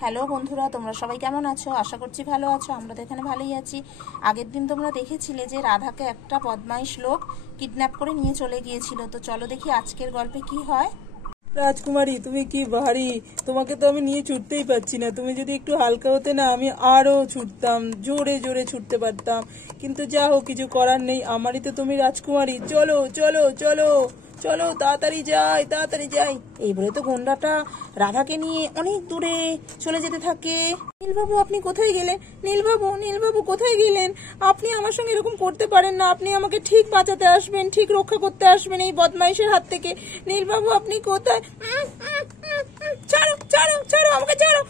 Hello বন্ধুরা, তোমরা সবাই কেমন আছো? আশা করছি ভালো আছো। আমরা তো এখানে ভালোই আছি। আগের দিন তোমরা দেখেছিলে যে রাধাকে একটা বদমাইশ লোক কিডন্যাপ করে নিয়ে চলে গিয়েছিল। তো চলো দেখি আজকের গল্পে কি হয়। রাজকুমারী, তুমি কি ভারী, তোমাকে তো আমি নিয়ে ছুটতেই পারছি না। তুমি যদি একটু হালকা হতে না, আমি আরো ছুটতাম, জোরে জোরে ছুটতে পারতাম। কিন্তু যা হোক, কিছু করার নেই, আমারই তো তুমি রাজকুমারী। চলো চলো চলো চলো, তাড়াতাড়ি যাই, তাড়াতাড়ি যাই। এই বলে তো গন্ডাটা রাধাকে নিয়ে অনেক দূরে চলে যেতে থাকে। নীলবাবু, আপনি কোথায় গেলেন? নীলবাবু, নীলবাবু কোথায় গেলেন? আপনি আমার সঙ্গে এরকম করতে পারেন না। আপনি আমাকে ঠিক বাঁচাতে আসবেন, ঠিক রক্ষা করতে আসবেন এই বদমাইশের হাত থেকে। নীলবাবু, আপনি কোথায়? ছাড়ো ছাড়ো ছাড়ো, আমাকে ছাড়ো,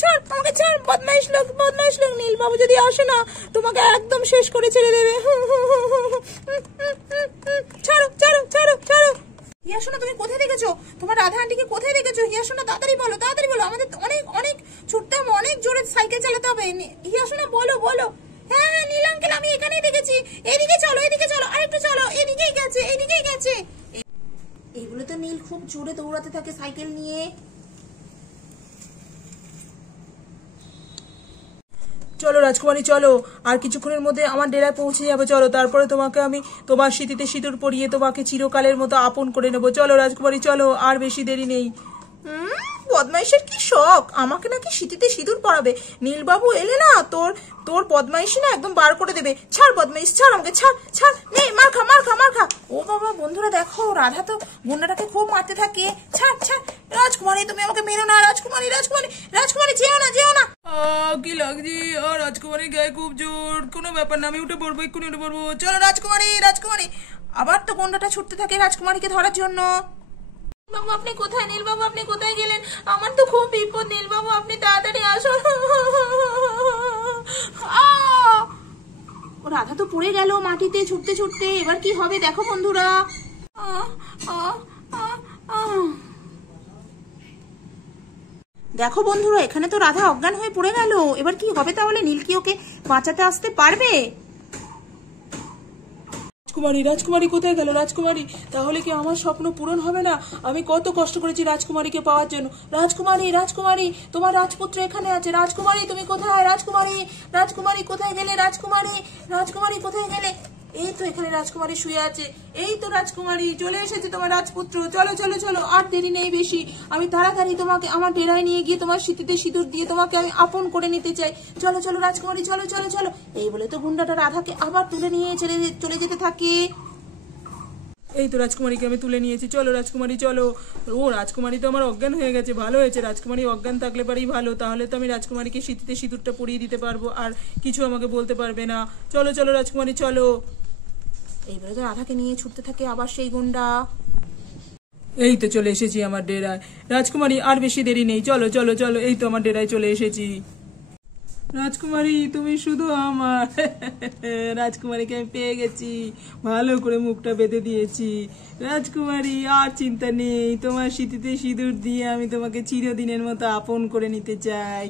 ছাড় আমাকে, ছাড়। বদমাইশ লোক, বদমাইশ লোক। নীলবাবু যদি আসে না, তোমাকে একদম শেষ করে ছেড়ে দেবে। ছাড়ো ছাড়ো ছাড়ো ছাড়ো। হিয়াশোনা, তুমি কোথায় দেখেছো? তোমার রাধা আন্টিকে কোথায় দেখেছো? হিয়াশোনা, তাড়াতাড়ি বলো, তাড়াতাড়ি বলো। আমাদের অনেক অনেক ছুটতে হবে, অনেক জোরে সাইকেল চালাতে হবে। হিয়াশোনা, বলো বলো। হ্যাঁ হ্যাঁ, নীল আঙ্কেল, আমি এখানেই দেখেছি। এদিকে চলো, এদিকে চলো, আরেকটু চলো। এদিকেই গেছে, এদিকেই গেছে। এইগুলো তো নীল খুব জোরে দৌড়াতে থাকে সাইকেল নিয়ে। চলো রাজকুমারী, চলো। আর কিছুক্ষণের মধ্যে আমার ডেরায় পৌঁছে যাবে। চলো, তারপরে তোমাকে আমি তোমার স্মৃতিতে সিঁদুর পরিয়ে তোমাকে চিরকালের মতো আপন করে নেবো। চলো রাজকুমারী, চলো, আর বেশি দেরি নেই। বদমাইশের কি শখ, আমাকে নাকি শীতিতে সিঁদুর পরাবে। নীলবাবু এলে না, তোর তোর বদমাইশি না একদম বার করে দেবে। ছাড় বদমাইশ, ছাড় আমাকে, ছাড় ছাড়। নে, মার খা, মার খা, মার খা। ও বাবা, বন্ধুরা দেখো, রাধা তো গুন্ডাটাকে খুব মারতে থাকে। ছাড় ছাড়। রাজকুমারী, তুমি আমাকে মেরো না। রাজকুমারী, রাজকুমারী, রাজকুমারী, যেও না, যেও না। কি লাগছে? আর রাজকুমারী গায়ে খুব জোর। কোনো ব্যাপার না, আমি উঠে পড়বো, এক্ষুনি উঠে পড়বো। চলো রাজকুমারী, রাজকুমারী। আবার তো গুন্ডাটা ছুটতে থাকে রাজকুমারীকে ধরার জন্য। নীলবাবু, আপনি কোথায়? নীলবাবু, আপনি কোথায় গেলেন? আমার তো খুব বিপদ। নীলবাবু, আপনি তাড়াতাড়ি আসুন। রাধা তো পড়ে গেল মাটিতে ছুটতে ছুটতে। এবার কি হবে দেখো বন্ধুরা। দেখো বন্ধুরা, এখানে তো রাধা অজ্ঞান হয়ে পড়ে গেল। এবার কি হবে তাহলে? নীল কি ওকে বাঁচাতে আসতে পারবে? রাজকুমারী, রাজকুমারী কোথায় গেল? রাজকুমারী, তাহলে কি আমার স্বপ্ন পূরণ হবে না? আমি কত কষ্ট করেছি রাজকুমারীকে পাওয়ার জন্য। রাজকুমারী, রাজকুমারী, তোমার রাজপুত্র এখানে আছে। রাজকুমারী, তুমি কোথায়? রাজকুমারী, রাজকুমারী কোথায় গেলে? রাজকুমারী, রাজকুমারী কোথায় গেলে? এই তো এখানে রাজকুমারী শুয়ে আছে। এই তো রাজকুমারী, চলে এসেছে তোমার রাজপুত্র। চলো চলো চলো, আর দেরি নেই বেশি। আমি তাড়াতাড়ি তোমাকে আমার ডেরায় নিয়ে গিয়ে তোমার স্মৃতিতে সিঁদুর দিয়ে তোমাকে আমি আপন করে নিতে চাই। চলো চলো রাজকুমারী, চলো চলো চলো। এই বলে তো গুন্ডাটা রাধাকে আবার তুলে নিয়ে চলে যেতে থাকে। এই তো রাজকুমারীকে আমি তুলে নিয়েছি। চলো রাজকুমারী, চলো। ও, রাজকুমারী তো আমার অজ্ঞান হয়ে গেছে। ভালো হয়েছে, রাজকুমারী অজ্ঞান থাকলে পারেই ভালো। তাহলে তো আমি রাজকুমারীকে স্মৃতিতে সিঁদুরটা পরিয়ে দিতে পারবো, আর কিছু আমাকে বলতে পারবে না। চলো চলো রাজকুমারী, চলো। এইবারে তো রাধাকে নিয়ে ছুটতে থাকে আবার সেই গুন্ডা। এই তো চলে এসেছি আমার ডেরায়। রাজকুমারী, আর বেশি দেরি নেই, চলো চলো চলো। এই তো আমার ডেরায় চলে এসেছি। রাজকুমারী, তুমি শুধু আমার। রাজকুমারীকে আমি পেয়ে গেছি, ভালো করে মুখটা বেঁধে দিয়েছি। রাজকুমারী, আর চিন্তা নেই, তোমার স্মৃতিতে সিঁদুর দিয়ে আমি তোমাকে চিরদিনের মতো আপন করে নিতে চাই।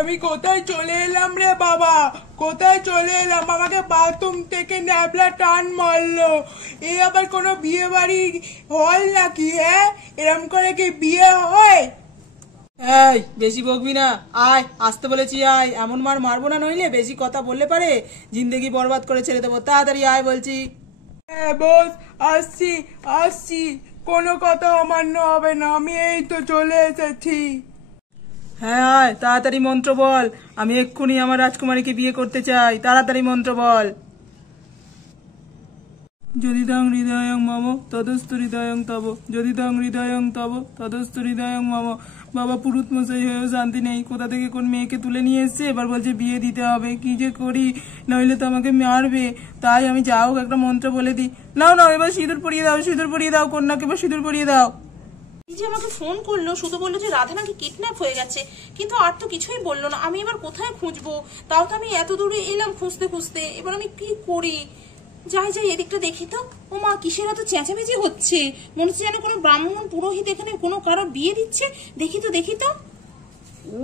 আমি কোথায় চলে এলাম রে বাবা? কোথায় চলে এলাম? আমাকে বাথরুম থেকে ন্যাবলা টান মারলো। এ আবার কোনো বিয়ে বাড়ি হল নাকি? হ্যাঁ, এরম করে কি বিয়ে হয়? এই, বেশি বকবি না, আয়, আসতে বলেছি আয়। এমন মার মারবো না, নইলে বেশি কথা বললে পারে জিন্দেগি বরবাদ করে ছেড়ে দেবো। তাড়াতাড়ি আয় বলছি। হ্যাঁ বস, আসছি আসছি, কোনো কথা অমান্য হবে না। আমি এই তো চলে এসেছি। হ্যাঁ আয়, তাড়াতাড়ি মন্ত্র বল। আমি এক্ষুনি আমার রাজকুমারীকে বিয়ে করতে চাই। তাড়াতাড়ি মন্ত্র বল। যদি তং হৃদয়ং মম তদস্তু হৃদয়ং তব, যদি তং হৃদয়ং তব তদস্তু হৃদয়ং মম। বাবা, পুরুত মশাই হয়েও শান্তি নেই। কোথা থেকে কোন মেয়েকে তুলে নিয়ে এসছে, এবার বলছে বিয়ে দিতে হবে। কি যে করি, নইলে তো আমাকে মারবে। তাই আমি যা হোক একটা মন্ত্র বলে দিই। নাও নাও, এবার সিঁদুর পরিয়ে দাও, সিঁদুর পরিয়ে দাও, কন্যাকে এবার সিঁদুর পরিয়ে দাও। এই যে আমাকে ফোন করলো, শুধু বললো যে রাধা নাকি কিডন্যাপ হয়ে গেছে, কিন্তু আর তো কিছুই বললো না। আমি এবার কোথায় খুঁজবো? তাও তো আমি এত দূরে এলাম খুঁজতে খুঁজতে। এবার আমি কি করি? যাই যাই, এদিকটা দেখি তো। ও মা, কিসের এত চেঁচামেচি হচ্ছে? মনে হচ্ছে যেন কোনো ব্রাহ্মণ পুরোহিত এখানে কোনো কারোর বিয়ে দিচ্ছে। দেখি তো দেখি তো।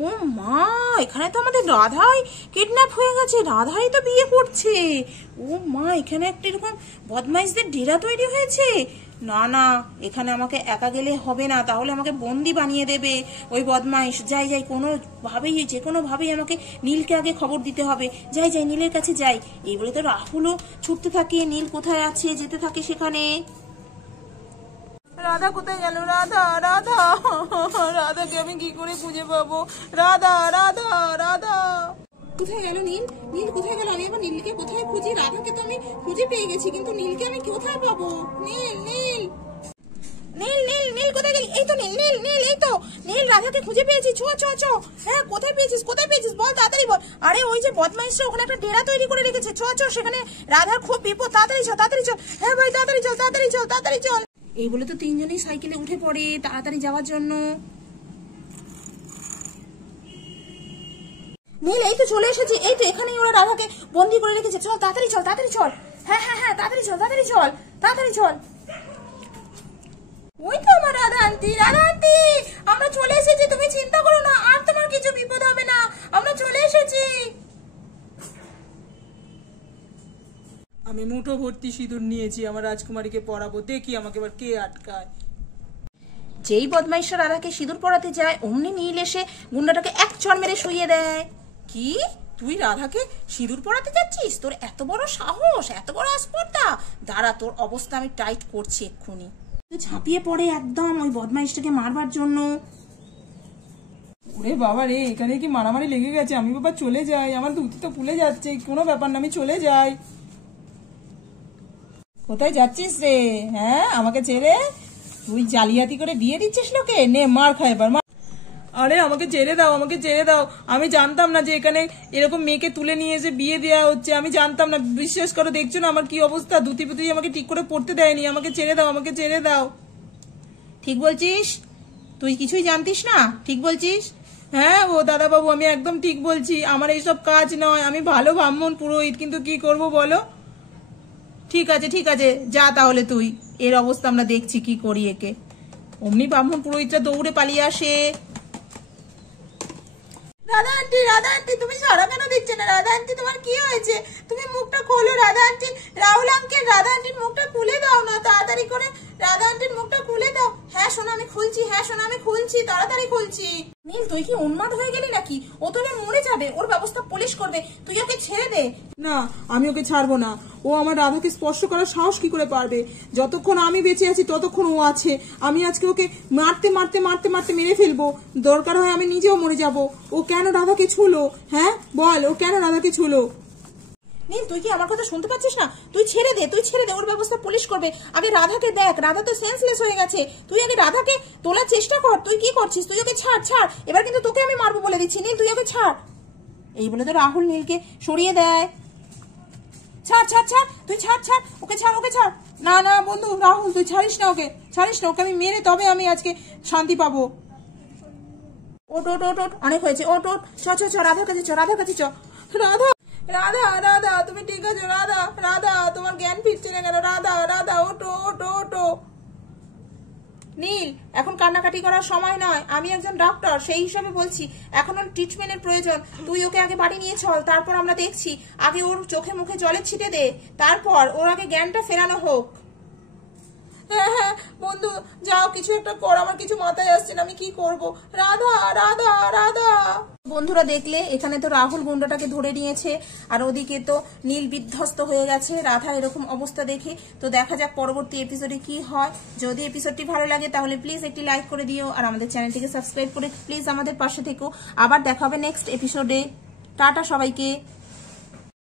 ও মা, এখানে তো আমাদের রাধাই কিডন্যাপ হয়ে গেছে। রাধাই তো বিয়ে করছে। ও মা, এখানে একটা এরকম বদমাইশদের ডেরা তৈরি হয়েছে। না না, এখানে আমাকে একা গেলে হবে না, তাহলে আমাকে বন্দি বানিয়ে দেবে ওই বদমাইশ। যাই যাই, কোনোভাবেই যে কোনোভাবেই আমাকে নীলকে আগে খবর দিতে হবে। যাই যাই, নীলের কাছে যাই। এই বলে তো রাহুলও ছুটতে থাকে, নীল কোথায় আছে যেতে থাকে সেখানে। রাধা কোথায় গেল? রাধা রাধা রাধাকে আমি কি করে খুঁজে পাবো? রাধা রাধা রাধা কোথায় গেল? নীল নীল কোথায় গেল? আমি এবার নীলকে কোথায় খুঁজি? রাধাকে তো আমি খুঁজে পেয়ে গেছি, কিন্তু নীলকে আমি কোথায় পাবো? নীল নীল নীল নীল নীল কোথায় গেলি? এই তো নীল নীল নীল, এই তো নীল, রাধাকে খুঁজে পেয়েছি। চ চ চ। হ্যাঁ, কোথায় পেয়েছিস? কোথায় পেয়েছিস? বল, তাড়াতাড়ি বল। আরে ওই যে বদমাইশরা ওখানে একটা ডেরা তৈরি করে রেখেছে। চ চ, সেখানে রাধার খুব বিপদ। তাড়াতাড়ি চল, তাড়াতাড়ি চল। হ্যাঁ ভাই, তাড়াতাড়ি চল, তাড়াতাড়ি চল, তাড়াতাড়ি চল। এই বলে তো তিনজনই সাইকেলে উঠে পড়ে তাড়াতাড়ি যাওয়ার জন্য। নীল, এই তো চলে এসেছি। এই তো এখানেই ওরা রাধাকে বন্দি করে রেখেছে। চল, তাড়াতাড়ি চল, তাড়াতাড়ি চল। হ্যাঁ হ্যাঁ হ্যাঁ, তাড়াতাড়ি চল, তাড়াতাড়ি চল, তাড়াতাড়ি চল। ওই তো আমার রাধা আন্টি, রাধা আন্টি, আমরা চলে এসেছি। তুমি চিন্তা করো না, আর তোমার কিছু বিপদ হবে না, আমরা চলে এসেছি। আমি মুঠো ভর্তি সিঁদুর নিয়েছি, আমার রাজকুমারীকে পরাবো, দেখি আমাকে এবার কে আটকায়। যেই বদমাইশরা রাধাকে সিঁদুর পরাতে যায়, অমনি নীল এসে গুন্ডাটাকে এক চড় মেরে শুইয়ে দেয়। কি, তুই রাধাকে সিঁদুর পরাতে যাচ্ছিস? তোর এত বড় সাহস, এত বড় আসপর্দা! দাঁড়া, তোর অবস্থা আমি টাইট করছি এক্ষুনি। তুই ঝাঁপিয়ে পড়ে একদম ওই বদমাইশটাকে মারবার জন্য। ওরে বাবা রে, এখানে কি মারামারি লেগে গেছে? আমি বাবা চলে যাই, আমার ধুতি তো ফুলে যাচ্ছে। কোনো ব্যাপার না, আমি চলে যাই। কোথায় যাচ্ছিস রে? হ্যাঁ, আমাকে ছেড়ে তুই জালিয়াতি করে বিয়ে দিচ্ছিস লোকে? নে, মার খায় এবার। আরে আমাকে ছেড়ে দাও, আমাকে ছেড়ে দাও। আমি জানতাম না যে এখানে এরকম মেয়েকে তুলে নিয়ে এসে বিয়ে দেওয়া হচ্ছে। আমি জানতাম না, বিশ্বাস করো, দেখছো না আমার কি অবস্থা? ধুতি পুতি আমাকে ঠিক করে পড়তে দেয়নি। আমাকে ছেড়ে দাও, আমাকে ছেড়ে দাও। ঠিক বলছিস? তুই কিছুই জানতিস না? ঠিক বলছিস? হ্যাঁ ও দাদা বাবু, আমি একদম ঠিক বলছি। আমার এইসব কাজ নয়, আমি ভালো ব্রাহ্মণ পুরোহিত, কিন্তু কি করব বলো? ঠিক আছে ঠিক আছে, যা তাহলে তুই। এর অবস্থা আমরা দেখছি কি করি একে। অমনি ব্রাহ্মণ পুরোহিতরা দৌড়ে পালিয়ে আসে। রাধা আন্টি, রাধা আন্টি, তুমি সাড়া কেন দিচ্ছ না? রাধা আন্টি, তোমার কি হয়েছে? তুমি মুখটা খোলো রাধা আন্টি। রাহুল আঙ্কেল, রাধা আন্টির মুখটা খুলে দাও না, তাড়াতাড়ি করে রাধা আন্টির মুখটা খুলে দাও। হ্যাঁ সোনা, আমি খুলছি। হ্যাঁ সোনা, আমি খুলছি, তাড়াতাড়ি খুলছি। নীল, তুই কি উন্মাদ হয়ে গেলি নাকি? ও তো এবার মরে যাবে, ওর ব্যবস্থা পুলিশ করবে। তুই ওকে ছেড়ে দে। না, আমি ওকে ছাড়বো না। ও আমার রাধাকে স্পর্শ করার সাহস কি করে পারবে? যতক্ষণ আমি বেঁচে আছি ততক্ষণ ও আছে। আমি আজকে ওকে মারতে মারতে মারতে মারতে মেরে ফেলবো। দরকার হয় আমি নিজেও মরে যাব। ও কেন রাধাকে ছুলো? হ্যাঁ বল, ও কেন রাধাকে ছুলো? নীল, তুই কি আমার কথা শুনতে পাচ্ছিস না? তুই ছেড়ে দে, তুই ছেড়ে দে, ওর ব্যবস্থা পুলিশ করবে। আগে রাধাকে দেখ, রাধা তো সেন্সলেস হয়ে গেছে। তুই আগে রাধাকে তোলার চেষ্টা কর। তুই কি করছিস? তুই ওকে ছাড়, ছাড়। এবার কিন্তু তোকে আমি মারবো বলে দিচ্ছি। নীল, তুই ওকে ছাড়। এই বলে তো রাহুল নীলকে সরিয়ে দেয়। ছাড় ছাড় ছাড়, তুই ছাড় ছাড়, ওকে ছাড়, ওকে ছাড়। না না বন্ধু, রাহুল তুই ছাড়িস না ওকে, ছাড়িস না ওকে। আমি মেরে তবে আমি আজকে শান্তি পাবো। ওট ওট ওট ওট, অনেক হয়েছে, ওট ওট, চ চ চ, রাধার কাছে চ, রাধার কাছে চ। রাধা, রাধা, রাধা, তুমি ঠিক আছো? রাধা, রাধা, তোমার জ্ঞান ফিরছে না কেন? রাধা, রাধা, ওটো ওটো ওটো। নীল, এখন কান্নাকাটি করার সময় নয়। আমি একজন ডক্টর, সেই হিসাবে বলছি, এখন ওর ট্রিটমেন্টের প্রয়োজন। তুই ওকে আগে বাড়ি নিয়ে চল, তারপর আমরা দেখছি। আগে ওর চোখে মুখে জলের ছিটে দে, তারপর ওর আগে জ্ঞানটা ফেরানো হোক। হ্যাঁ হ্যাঁ বন্ধু, যাও কিছু একটা কর, আমার কিছু মাথায় আসছে না, আমি কি করব। রাধা, রাধা, রাধা। বন্ধুরা দেখলে, এখানে তো রাহুল গুন্ডাটাকে ধরে নিয়েছে, আর ওদিকে তো নীল বিধ্বস্ত হয়ে গেছে রাধা এরকম অবস্থা দেখে। তো দেখা যাক পরবর্তী এপিসোডে কি হয়। যদি এপিসোডটি ভালো লাগে তাহলে প্লিজ একটি লাইক করে দিও, আর আমাদের চ্যানেলটিকে সাবস্ক্রাইব করে প্লিজ আমাদের পাশে থেকো। আবার দেখা হবে নেক্সট এপিসোডে। টাটা সবাইকে।